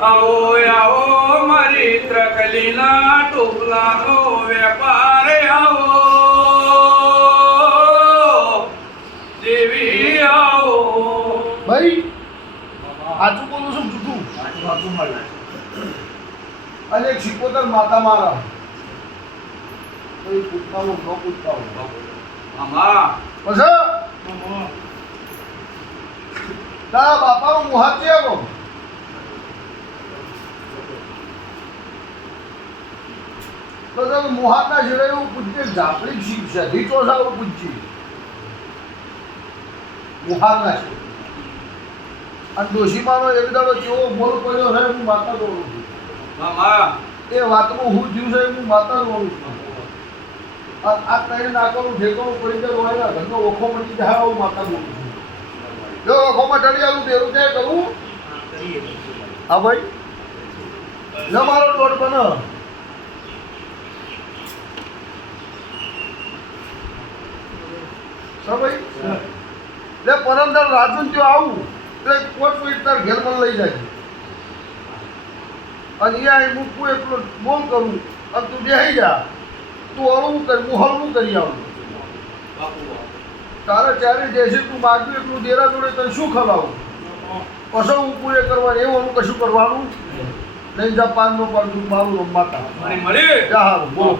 આવો મારી ત્રકલીના ટોપલાનો વેપાર આવો દેવી આવો. ભાઈ આજુ બોલું છું જૂઠું અને એક શિકોતર માતા મારા પૂછતા હું ન પૂછતા હું આમાં પછી તારા બાપાનું મુહાતી આવો તો તમે મુહાતના છેડે એવું પૂછીએ ઝાપડી શીખશે રીતો સારું પૂછીએ મુહારના છે અને ડોશીમાનો એક દાડો કેવો બોલ પડ્યો છે હું માતા બોલું છું આમાં એ વાતમાં હું થયું છે હું માતા બોલું છું આ તઈને નાકોનું ઠેકાણું પડી જાય હોય ઘરનો ઓખો મળી જાય હું માતા બોલું છું જો ઓખોમાં ટળી આવું તેરું ક્યાંય કરું હા ભાઈ જો મારો દોઢ બને ભાઈ એટલે પરંદર રાજુ ત્યાં આવું એટલે કોટ તાર ઘેર મને લઈ જાય અને અહીંયા હું એટલો બોલ કરું અને તું બેસી જા તું હળવું કરી હું હળવું કરી આવું તારે ચારે દેશે તું માગ્યું એટલું દેરા જોડે તને શું ખવડાવું પછી હું પૂરે કરવા એવું કશું કરવાનું નહીં જા પાનનો પાડું મારું માતા મળે જા હારું બોલો